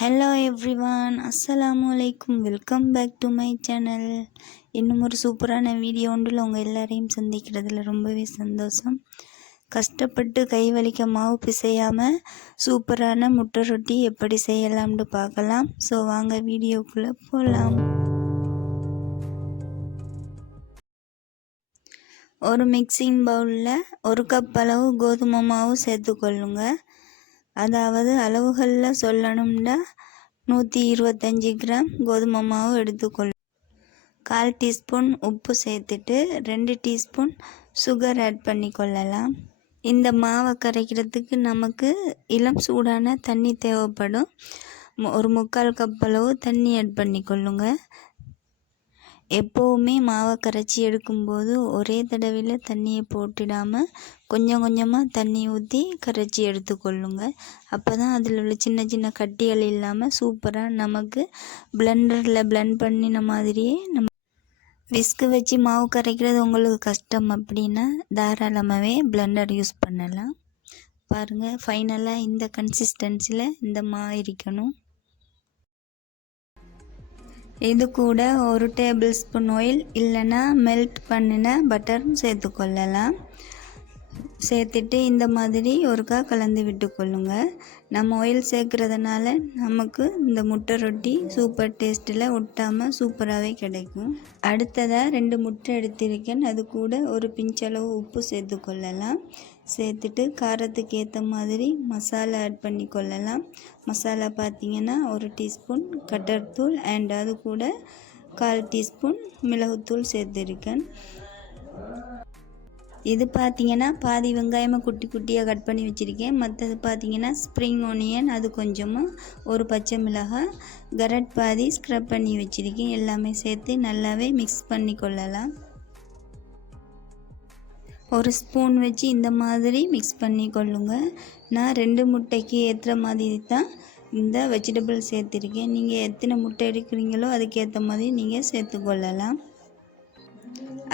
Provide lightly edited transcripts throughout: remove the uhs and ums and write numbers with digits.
Hello everyone, அஸ்ஸலாமு அலைக்கும். Welcome back to my channel. இன்னும் ஒரு சூப்பரான வீடியோ ஒன்றில் உங்கள் எல்லாரையும் சந்திக்கிறதுல ரொம்பவே சந்தோஷம். கஷ்டப்பட்டு கை வலிக்க மாவு பிசையாமல் சூப்பரான முட்டை ரொட்டி எப்படி செய்யலாம்னு பார்க்கலாம். ஸோ வாங்க வீடியோக்குள்ளே போகலாம். ஒரு மிக்சிங் பவுலில் 1 கப் அளவு கோதுமை மாவு சேர்த்துக்கொள்ளுங்க. அதாவது அளவுகளில் சொல்லணும்னா 125 கிராம் கோதுமை மாவு எடுத்துக்கொள்ளும். 1/4 டீஸ்பூன் உப்பு சேர்த்துட்டு 2 டீஸ்பூன் சுகர் ஆட் பண்ணி கொள்ளலாம். இந்த மாவை கரைக்கிறதுக்கு நமக்கு இளம் சூடான தண்ணி தேவைப்படும். ஒரு 3/4 கப் அளவு தண்ணி ஆட் பண்ணி கொள்ளுங்க. எப்போவுமே மாவை கரைச்சி எடுக்கும்போது ஒரே தடவையில் தண்ணியை போட்டுடாமல் கொஞ்சம் கொஞ்சமாக தண்ணி ஊற்றி கரைச்சி எடுத்துக்கொள்ளுங்க. அப்போ தான் அதில் உள்ள சின்ன சின்ன கட்டிகள் இல்லாமல் சூப்பராக நமக்கு பிளெண்டரில் பிளெண்ட் பண்ணின மாதிரியே விஸ்கு வச்சு மாவு கரைக்கிறது உங்களுக்கு கஷ்டம் அப்படின்னா தாராளமாகவே பிளெண்டர் யூஸ் பண்ணலாம். பாருங்கள், ஃபைனலாக இந்த கன்சிஸ்டன்சியில் இந்த மாவு இருக்கணும். இது கூட 1 டேபிள் ஸ்பூன் ஆயில் இல்லைன்னா மெல்ட் பண்ணின பட்டர் சேர்த்துக்கொள்ளலாம். சேர்த்துட்டு இந்த மாதிரி ஒருக்கா கலந்து விட்டுக்கொள்ளுங்க. நம்ம ஆயில் சேர்க்குறதுனால நமக்கு இந்த முட்டை ரொட்டி சூப்பர் டேஸ்ட்டில் ஒட்டாமல் சூப்பராகவே கிடைக்கும். அடுத்ததாக 2 முட்டை எடுத்திருக்கேன். அது கூட ஒரு பிஞ்சளவு உப்பு சேர்த்துக்கொள்ளலாம். சேர்த்துட்டு காரத்துக்கு ஏற்ற மாதிரி மசாலா ஆட் பண்ணி கொள்ளலாம். மசாலா பார்த்திங்கன்னா 1 டீஸ்பூன் கட்டர்தூள் அண்ட் அது கூட 1/4 டீஸ்பூன் மிளகுத்தூள் சேர்த்துருக்கேன். இது பார்த்திங்கன்னா பாதி வெங்காயமாக குட்டி குட்டியாக கட் பண்ணி வச்சுருக்கேன். மற்றது பார்த்திங்கன்னா ஸ்ப்ரிங் ஆனியன், அது கொஞ்சமாக ஒரு பச்சை மிளகாய், கரட் பாதி ஸ்க்ரப் பண்ணி வச்சுருக்கேன். எல்லாமே சேர்த்து நல்லாவே மிக்ஸ் பண்ணி கொள்ளலாம். ஒரு ஸ்பூன் வச்சு இந்த மாதிரி மிக்ஸ் பண்ணி கொள்ளுங்க. நான் 2 முட்டைக்கு ஏற்ற மாதிரி தான் இந்த வெஜிடபிள் சேர்த்துருக்கேன். நீங்கள் எத்தனை முட்டை எடுக்கிறீங்களோ அதுக்கேற்ற மாதிரி நீங்கள் சேர்த்துக்கொள்ளலாம்.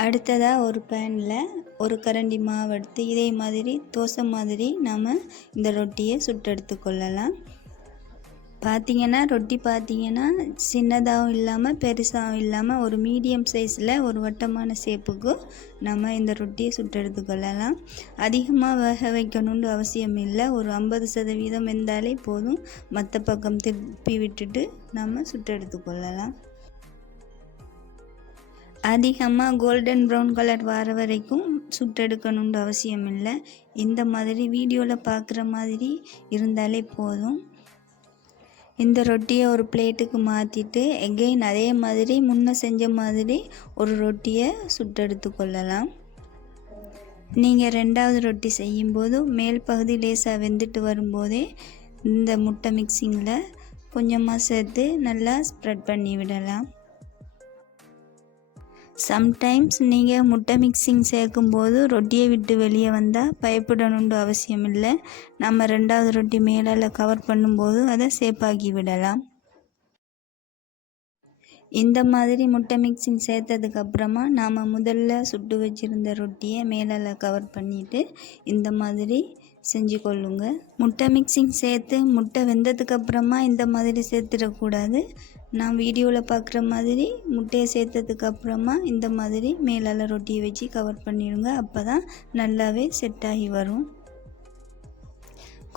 அடுத்ததாக ஒரு பேனில் 1 கரண்டி மாவு எடுத்து இதே மாதிரி தோசை மாதிரி நாம் இந்த ரொட்டியை சுட்டு எடுத்துக்கொள்ளலாம். பார்த்திங்கன்னா ரொட்டி பார்த்திங்கன்னா சின்னதாகவும் இல்லாமல் பெருசாகவும் இல்லாமல் ஒரு மீடியம் சைஸில் ஒரு வட்டமான ஷேப்புக்கு நம்ம இந்த ரொட்டியை சுட்டு எடுத்துக்கொள்ளலாம். அதிகமாக வேக வைக்கணும்னு அவசியம் இல்லை. ஒரு 50% வெந்தாலே போதும். மற்ற பக்கம் திருப்பி விட்டுட்டு நம்ம சுட்டு எடுத்துக்கொள்ளலாம். அதிகமாக கோல்டன் ப்ரௌன் கலர் வர வரைக்கும் சுட்டெடுக்கணுன்ற அவசியம் இல்லை. இந்த மாதிரி வீடியோவில் பார்க்குற மாதிரி இருந்தாலே போதும். இந்த ரொட்டியை ஒரு பிளேட்டுக்கு மாற்றிட்டு எகெயின் அதே மாதிரி முன்ன செஞ்ச மாதிரி ஒரு ரொட்டியை சுட்டெடுத்து கொள்ளலாம். நீங்கள் 2வது ரொட்டி செய்யும்போது மேல் பகுதி லேசாக வெந்துட்டு வரும்போதே இந்த முட்டை மிக்சிங்கில் கொஞ்சமாக சேர்த்து நல்லா ஸ்ப்ரெட் பண்ணி விடலாம். சம்டைம்ஸ் நீங்கள் முட்டை மிக்சிங் சேர்க்கும்போது ரொட்டியை விட்டு வெளியே வந்தால் பயப்படணுன்ற அவசியம் இல்லை. நம்ம 2வது ரொட்டி மேலால் கவர் பண்ணும்போது அதை சேஃபாக்கி விடலாம். இந்த மாதிரி முட்டை மிக்சிங் சேர்த்ததுக்கப்புறமா நாம் முதல்ல சுட்டு வச்சுருந்த ரொட்டியை மேலால் கவர் பண்ணிவிட்டு இந்த மாதிரி செஞ்சு கொள்ளுங்க. முட்டை மிக்சிங் சேர்த்து முட்டை வெந்ததுக்கப்புறமா இந்த மாதிரி சேர்த்துடக்கூடாது. நான் வீடியோவில் பார்க்குற மாதிரி முட்டையை சேர்த்ததுக்கப்புறமா இந்த மாதிரி மேலால் ரொட்டியை வச்சு கவர் பண்ணிடுங்க. அப்போ தான் நல்லாவே செட் ஆகி வரும்.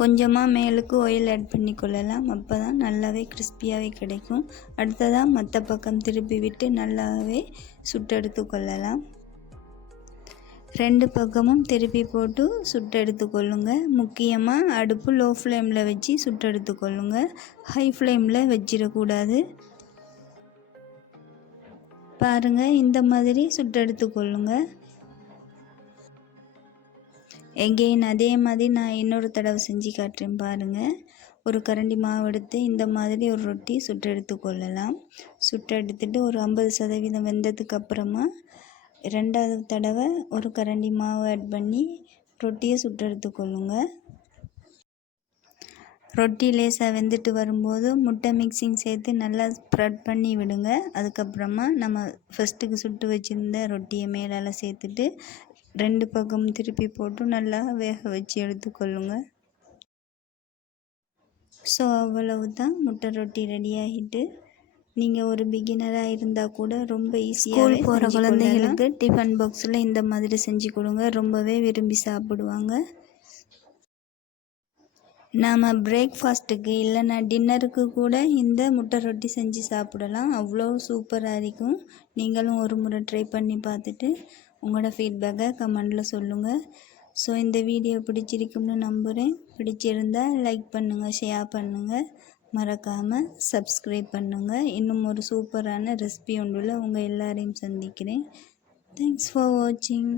கொஞ்சமாக மேலுக்கு ஆயில் ஆட் பண்ணி கொள்ளலாம். அப்போ தான் நல்லாவே கிறிஸ்பியாகவே கிடைக்கும். அடுத்ததாக மற்ற பக்கம் திருப்பி விட்டு நல்லாவே சுட்டெடுத்து கொள்ளலாம். 2 பக்கமும் திருப்பி போட்டு சுட்டெடுத்து கொள்ளுங்க. முக்கியமாக அடுப்பு லோ ஃப்ளேமில் வச்சு சுட்டெடுத்து கொள்ளுங்க. ஹை ஃப்ளேமில் வச்சிடக்கூடாது. பாருங்கள், இந்த மாதிரி சுட்டெடுத்து கொள்ளுங்க. எகெயின் அதே மாதிரி நான் இன்னொரு தடவை செஞ்சு காட்டுறேன் பாருங்கள். ஒரு கரண்டி மாவு எடுத்து இந்த மாதிரி ஒரு ரொட்டி சுட்டு எடுத்து கொள்ளலாம். சுட்டு எடுத்துட்டு ஒரு 50% வெந்ததுக்கப்புறமா 2வது தடவை ஒரு கரண்டி மாவு ஆட் பண்ணி ரொட்டியை சுட்டு எடுத்து கொள்ளுங்க. ரொட்டி லேசாக வெந்துட்டு வரும்போது முட்டை மிக்சிங் சேர்த்து நல்லா ஸ்ப்ரெட் பண்ணி விடுங்க. அதுக்கப்புறமா நம்ம ஃபஸ்ட்டுக்கு சுட்டு வச்சுருந்த ரொட்டியை மேலால் சேர்த்துட்டு 2 பக்கமும் திருப்பி போட்டு நல்லா வேக வச்சு எடுத்துக்கொள்ளுங்க. ஸோ அவ்வளவு தான், முட்டை ரொட்டி ரெடி ஆகிட்டு. நீங்கள் ஒரு பிகினராக இருந்தால் கூட ரொம்ப ஈஸியாக போகிற குழந்தைகளுக்கு டிஃபன் பாக்ஸில் இந்த மாதிரி செஞ்சு கொடுங்க, ரொம்பவே விரும்பி சாப்பிடுவாங்க. நாம் பிரேக்ஃபாஸ்ட்டுக்கு இல்லைன்னா டின்னருக்கு கூட இந்த முட்டை ரொட்டி செஞ்சு சாப்பிடலாம், அவ்வளோ சூப்பராக இருக்கும். நீங்களும் ஒரு முறை ட்ரை பண்ணி பார்த்துட்டு உங்களோட ஃபீட்பேக்கை கமெண்டில் சொல்லுங்கள். ஸோ இந்த வீடியோ பிடிச்சிருக்கும்னு நம்புகிறேன். பிடிச்சிருந்தால் லைக் பண்ணுங்கள், ஷேர் பண்ணுங்கள், மறக்காமல் சப்ஸ்கிரைப் பண்ணுங்கள். இன்னும் ஒரு சூப்பரான ரெசிபி ஒன்றில் உங்கள் எல்லாரையும் சந்திக்கிறேன். தேங்க்ஸ் ஃபார் வாட்சிங்.